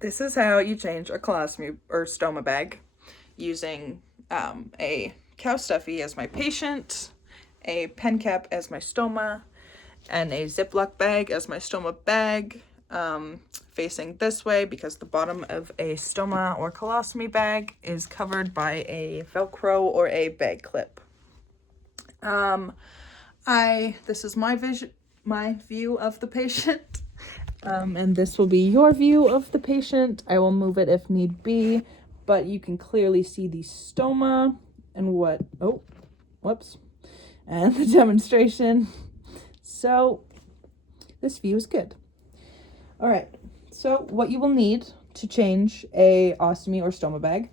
This is how you change a colostomy or stoma bag using a cow stuffy as my patient, a pen cap as my stoma, and a Ziploc bag as my stoma bag, facing this way because the bottom of a stoma or colostomy bag is covered by a Velcro or a bag clip. This is my view of the patient. And this will be your view of the patient. I will move it if need be, but you can clearly see the stoma and and the demonstration. So this view is good. All right, so what you will need to change a ostomy or stoma bag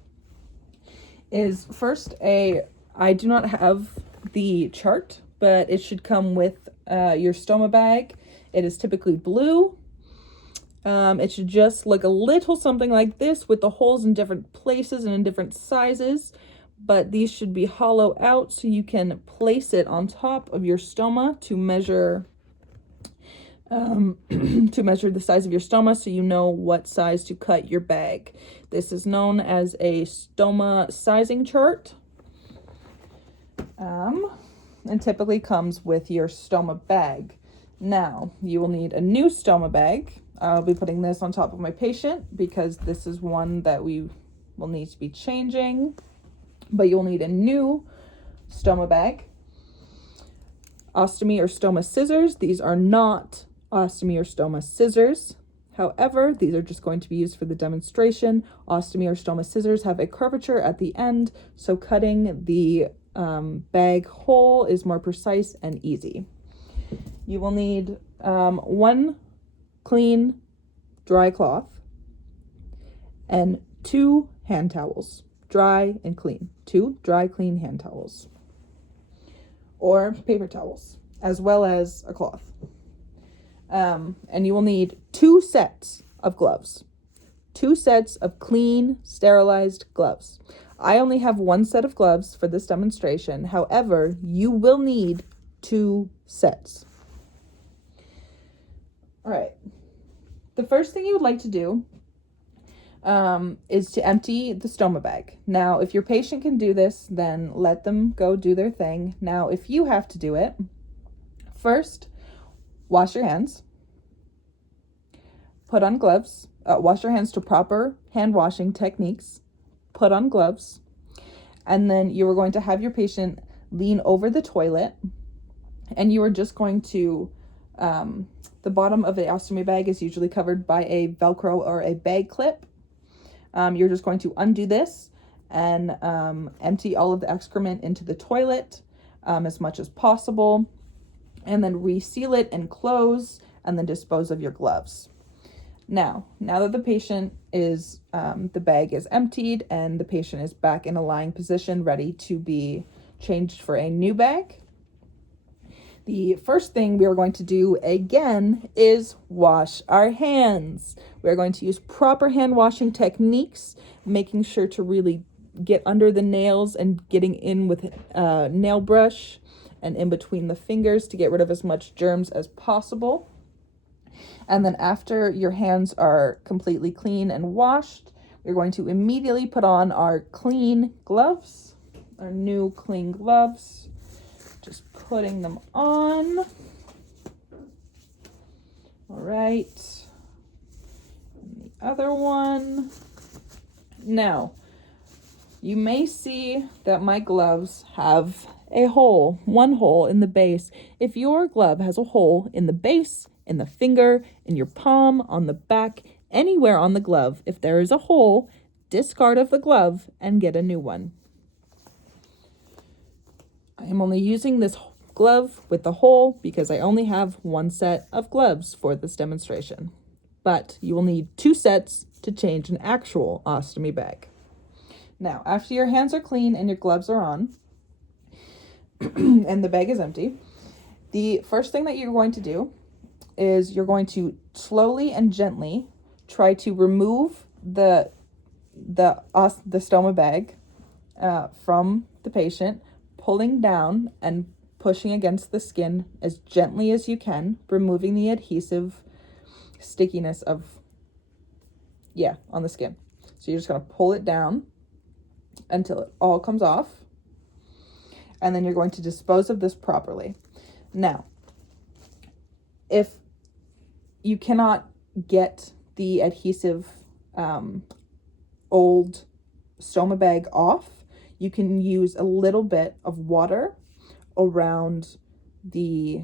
is first I do not have the chart, but it should come with your stoma bag. It is typically blue. It should just look a little something like this with the holes in different places and in different sizes, but these should be hollow out so you can place it on top of your stoma to measure the size of your stoma so you know what size to cut your bag. This is known as a stoma sizing chart, and typically comes with your stoma bag. Now, you will need a new stoma bag. I'll be putting this on top of my patient because this is one that we will need to be changing, but you'll need a new stoma bag. Ostomy or stoma scissors. These are not ostomy or stoma scissors. However, these are just going to be used for the demonstration. Ostomy or stoma scissors have a curvature at the end, so cutting the bag hole is more precise and easy. You will need one clean dry cloth and 2 hand towels, dry and clean. 2 dry, clean hand towels or paper towels, as well as a cloth. And you will need 2 sets of gloves, 2 sets of clean, sterilized gloves. I only have 1 set of gloves for this demonstration. However, you will need 2 sets. All right. The first thing you would like to do is to empty the stoma bag. Now, if your patient can do this, then let them go do their thing. Now, if you have to do it, first, wash your hands. Put on gloves. Wash your hands to proper hand washing techniques. Put on gloves. And then you are going to have your patient lean over the toilet. And you are just going to... the bottom of the ostomy bag is usually covered by a Velcro or a bag clip. You're just going to undo this and empty all of the excrement into the toilet as much as possible, and then reseal it and close, and then dispose of your gloves. Now that the patient is, the bag is emptied and the patient is back in a lying position, ready to be changed for a new bag, the first thing we are going to do again is wash our hands. We are going to use proper hand washing techniques, making sure to really get under the nails and getting in with a nail brush and in between the fingers to get rid of as much germs as possible. And then after your hands are completely clean and washed, we're going to immediately put on our clean gloves, our new clean gloves. Just putting them on. All right. And the other one. Now, you may see that my gloves have a hole, one hole in the base. If your glove has a hole in the base, in the finger, in your palm, on the back, anywhere on the glove, if there is a hole, discard of the glove and get a new one. I am only using this glove with the hole because I only have 1 set of gloves for this demonstration. But you will need 2 sets to change an actual ostomy bag. Now, after your hands are clean and your gloves are on, and the bag is empty, the first thing that you're going to do is you're going to slowly and gently try to remove the stoma bag from the patient, pulling down and pushing against the skin as gently as you can, removing the adhesive stickiness of Yeah, on the skin. So you're just going to pull it down until it all comes off. And then you're going to dispose of this properly. Now, if you cannot get the adhesive old Stoma bag off, you can use a little bit of water around the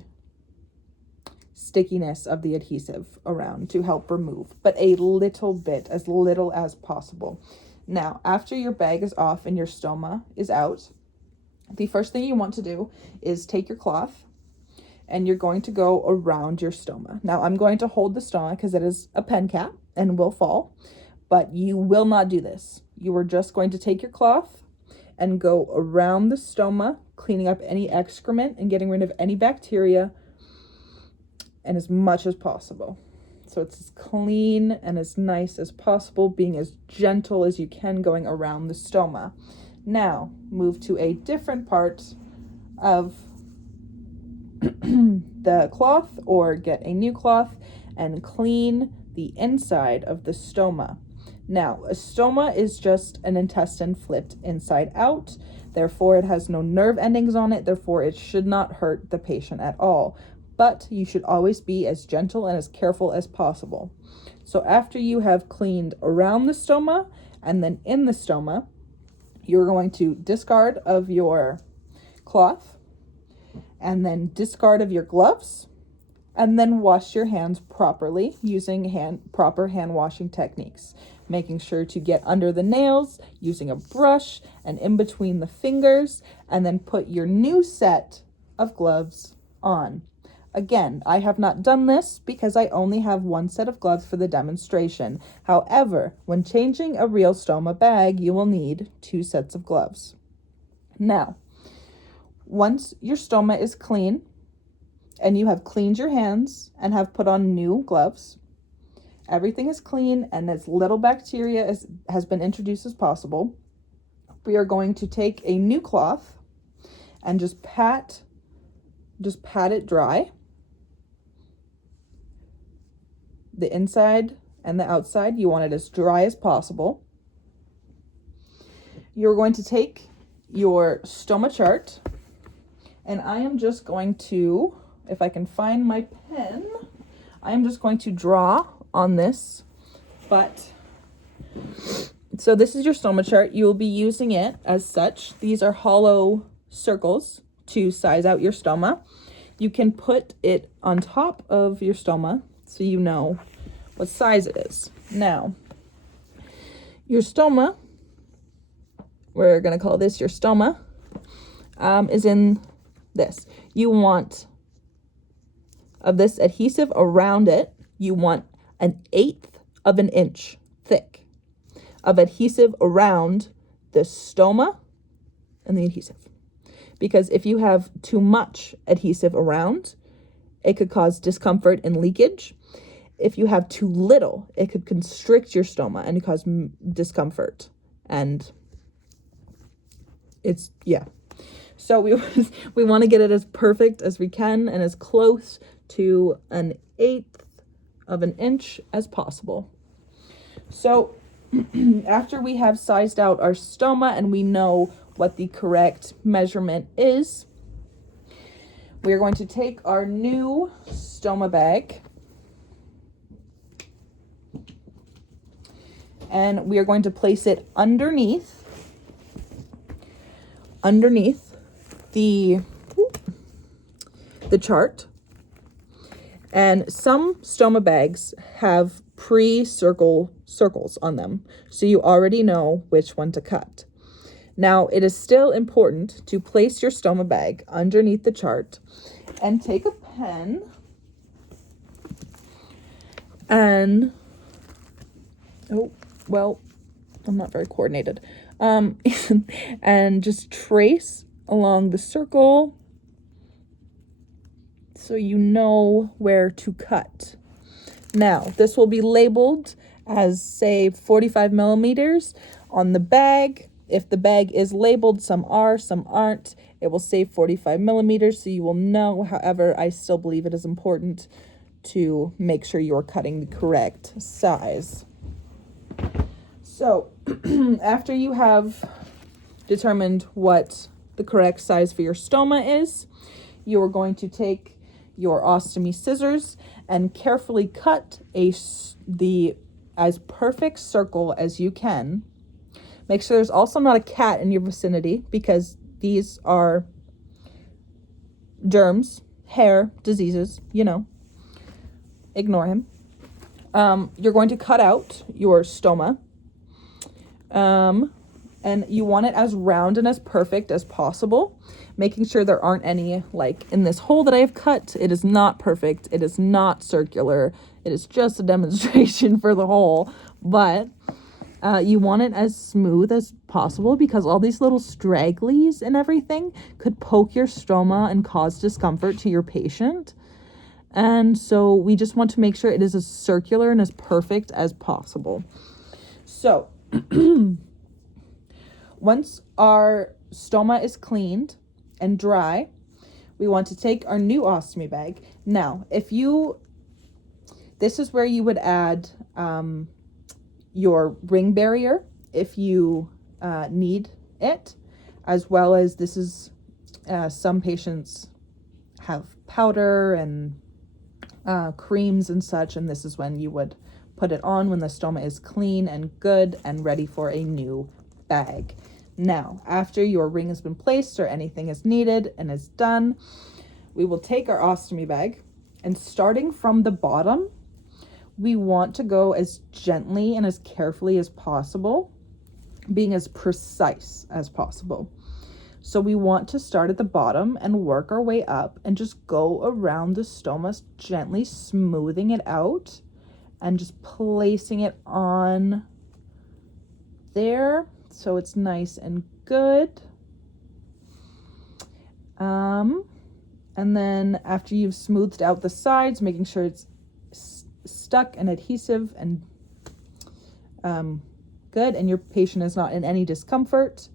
stickiness of the adhesive around to help remove, but a little bit, as little as possible. Now, after your bag is off and your stoma is out, the first thing you want to do is take your cloth and you're going to go around your stoma. Now, I'm going to hold the stoma because it is a pen cap and will fall, but you will not do this. You are just going to take your cloth and go around the stoma, cleaning up any excrement and getting rid of any bacteria and as much as possible. So it's as clean and as nice as possible, being as gentle as you can going around the stoma. Now, move to a different part of the cloth or get a new cloth and clean the inside of the stoma. Now, a stoma is just an intestine flipped inside out. Therefore, it has no nerve endings on it. Therefore, it should not hurt the patient at all. But you should always be as gentle and as careful as possible. So after you have cleaned around the stoma and then in the stoma, you're going to discard of your cloth and then discard of your gloves and then wash your hands properly using proper hand washing techniques, making sure to get under the nails using a brush and in between the fingers, and then put your new set of gloves on. Again, I have not done this because I only have one set of gloves for the demonstration. However, when changing a real stoma bag, you will need 2 sets of gloves. Now, once your stoma is clean and you have cleaned your hands and have put on new gloves, everything is clean and as little bacteria has been introduced as possible, we are going to take a new cloth and just pat it dry. The inside and the outside, you want it as dry as possible. You're going to take your stoma chart, and I am just going to, if I can find my pen, I am just going to draw on this. But so this is your stoma chart. You will be using it as such. These are hollow circles to size out your stoma. You can put it on top of your stoma so you know what size it is. Now, your stoma, we're going to call this your stoma, is in this. You want, of this adhesive around it, you want 1/8 of an inch thick of adhesive around the stoma and the adhesive. Because if you have too much adhesive around, it could cause discomfort and leakage. If you have too little, it could constrict your stoma and cause discomfort. And it's, yeah. So we want to get it as perfect as we can and as close to 1/8 of an inch as possible. So after we have sized out our stoma and we know what the correct measurement is, we are going to take our new stoma bag and we are going to place it underneath the chart. And some stoma bags have circles on them, so you already know which one to cut. Now, it is still important to place your stoma bag underneath the chart and take a pen and, I'm not very coordinated, and just trace along the circle so you know where to cut. Now, this will be labeled as, say, 45 millimeters on the bag. If the bag is labeled, some are, some aren't, it will say 45 millimeters, so you will know. However, I still believe it is important to make sure you're cutting the correct size. So after you have determined what the correct size for your stoma is, you are going to take your ostomy scissors and carefully cut the as perfect circle as you can. Make sure there's also not a cat in your vicinity, because these are germs, hair, diseases, ignore him. You're going to cut out your stoma. And you want it as round and as perfect as possible, making sure there aren't any, like in this hole that I have cut, it is not perfect. It is not circular. It is just a demonstration for the hole, but you want it as smooth as possible, because all these little stragglies and everything could poke your stoma and cause discomfort to your patient. And so we just want to make sure it is as circular and as perfect as possible. So once our stoma is cleaned and dry, we want to take our new ostomy bag. Now, this is where you would add your ring barrier if you need it, as well as this is, some patients have powder and creams and such, and this is when you would put it on when the stoma is clean and good and ready for a new bag. Now, after your ring has been placed or anything is needed and is done, we will take our ostomy bag, and starting from the bottom, we want to go as gently and as carefully as possible, being as precise as possible. So we want to start at the bottom and work our way up and just go around the stoma, gently smoothing it out and just placing it on there so it's nice and good. And then after you've smoothed out the sides, making sure it's stuck and adhesive and good, and your patient is not in any discomfort,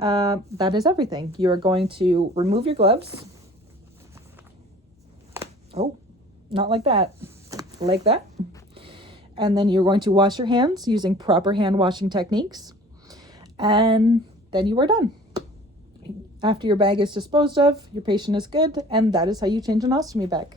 that is everything. You're going to remove your gloves. Oh, not like that. Like that. And then you're going to wash your hands using proper hand washing techniques. And then you are done. After your bag is disposed of, your patient is good, and that is how you change an ostomy bag.